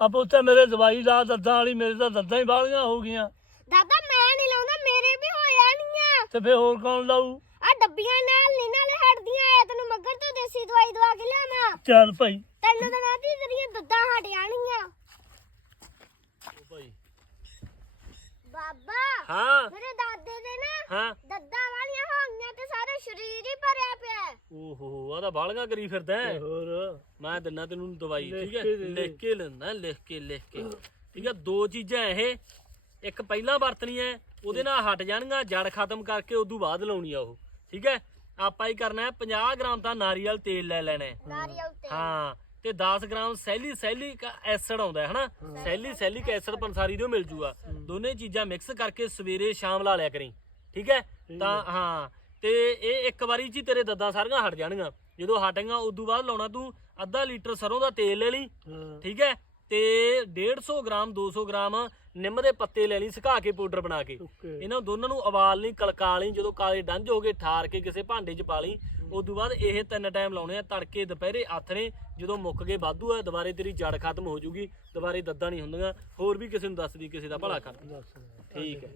ਆ ਪੁੱਤੇ ਮੇਰੇ ਦਵਾਈ ਲਾ ਦੱਦਾਂ ਵਾਲੀ ਮੇਰੇ ਤਾਂ ਦੱਦਾਂ ਹੀ ਬਾਲੀਆਂ ਹੋ ਗਈਆਂ। ਦਾਦਾ ਮੈਂ ਨਹੀਂ ਲਾਉਂਦਾ ਮੇਰੇ ਵੀ ਹੋ ਜਾਣੀਆਂ ਤੇ ਫੇਰ ਹੋਰ ਕੌਣ ਲਾਊ? ਆ ਡੱਬੀਆਂ ਨਾਲ ਨਹੀਂ ਨਾਲੇ ਹਟਦੀਆਂ ਐ ਤੈਨੂੰ ਮੱਗਰ ਤੋਂ ਦੇਸੀ ਦਵਾਈ ਦਵਾ ਕੇ ਲਿਆਵਾਂ। ਚੱਲ ਭਾਈ। ਤਿੰਨ ਦਿਨਾਂ ਦੀ ਤੇਰੀਆਂ ਦੁੱਧਾਂ ਹਟ ਜਾਣਗੀਆਂ ਭਾਈ। ਬਾਬਾ ਹਾਂ। ਮੇਰੇ ਦਾਦੇ ਦੇ ਨਾ ਹਾਂ। ਭਰਿਆ ਪਿਆ ਹੈ। ਓਹੋ ਆ ਤਾਂ ਬਾਲਗਾ ਕਰੀ ਫਿਰਦਾ ਹੈ। ਹੋਰ? ਮੈਂ ਦਿੰਨਾ ਤੈਨੂੰ ਦਵਾਈ ਲਿਖ ਠੀਕ ਹੈ? ਕੇ ਦੇ ਦੇ। ਲਿਖ ਕੇ ਲੈਂਦਾ ਲਿਖ ਕੇ ਲਿਖ ਕੇ। ਠੀਕ ਹੈ ਦੋ ਚੀਜ਼ਾਂ ਇਹ। ਇੱਕ ਪਹਿਲਾਂ ਵਰਤਣੀ ਹੈ ਉਹਦੇ ਨਾਲ ਹਟ ਜਾਣਗੀਆਂ ਜੜ ਖਤਮ ਕਰਕੇ ਉਦੋਂ ਬਾਅਦ ਲਾਉਣੀ ਆ ਉਹ। ਠੀਕ ਹੈ? ਆਪਾਂ ਹੀ ਕਰਨਾ ਹੈ 50 ਗ੍ਰਾਮ ਤਾਂ ਨਾਰੀਅਲ ਤੇਲ ਲੈ ਲੈਣਾ ਹੈ। ਨਾਰੀਅਲ ਤੇ ਹਾਂ ਤੇ 10 ਗ੍ਰਾਮ ਸੈਲੀ ਸੈਲਿਕ ਐਸਿਡ ਆਉਂਦਾ ਹੈ ਹਨਾ? ਸੈਲੀ ਸੈਲਿਕ ਐਸਿਡ ਪੰਸਾਰੀ ਦੇ ਮਿਲ ਜੂਗਾ। ਦੋਨੇ ਚੀਜ਼ਾਂ ਮਿਕਸ ਕਰਕੇ ਸਵੇਰੇ ਸ਼ਾਮ ਲਾ ਲਿਆ ਕਰੀ। ਠੀਕ ਹੈ? ਤਾਂ ਹਾਂ ਤੇ ਇਹ ਇੱਕ ਵਾਰੀ ਚ ਹੀ ਤੇਰੇ ਦੰਦਾਂ ਸਾਰੀਆਂ ਹਟ ਜਾਣਗੀਆਂ। ਜਦੋਂ ਹਟੇਗਾ ਉਦੋਂ ਬਾਅਦ ਲਾਉਣਾ ਤੂੰ ਅੱਧਾ ਲੀਟਰ ਸਰੋਂ ਦਾ ਤੇਲ ਲੈ ਲਈ ਹਾਂ। ਠੀਕ ਹੈ? ਤੇ 150 ਗ੍ਰਾਮ 200 ਗ੍ਰਾਮ ਨਿੰਮ ਦੇ ਪੱਤੇ ਲੈ ਲਈ ਸੁਕਾ ਕੇ ਪਾਊਡਰ ਬਣਾ ਕੇ। ਓਕੇ। ਇਹਨਾਂ ਦੋਨਾਂ ਨੂੰ ਉਬਾਲ ਲਈ ਕਲਕਾ ਲਈ ਜਦੋਂ ਕਾਲੇ ਡੰਜ ਹੋ ਗਏ ਠਾਰ ਕੇ ਕਿਸੇ ਭਾਂਡੇ 'ਚ ਪਾ ਲਈ। ਉਦੋਂ ਬਾਅਦ ਇਹ ਤਿੰਨ ਟਾਈਮ ਲਾਉਣੇ ਆ ਤੜਕੇ ਦੁਪਹਿਰੇ ਆਥਣੇ ਜਦੋਂ ਮੁੱਕ ਗਏ ਵਾਧੂ ਆ ਦੁਬਾਰੇ ਤੇਰੀ ਜੜ ਖਤਮ ਹੋ ਜੂਗੀ ਦੁਬਾਰੇ ਦੱਦਾਂ ਨਹੀਂ ਹੁੰਦੀਆਂ। ਹੋਰ ਵੀ ਕਿਸੇ ਨੂੰ ਦੱਸਦੀ ਕਿਸੇ ਦਾ ਭਲਾ ਕਰ। ਦੱਸ ਠੀਕ ਹੈ।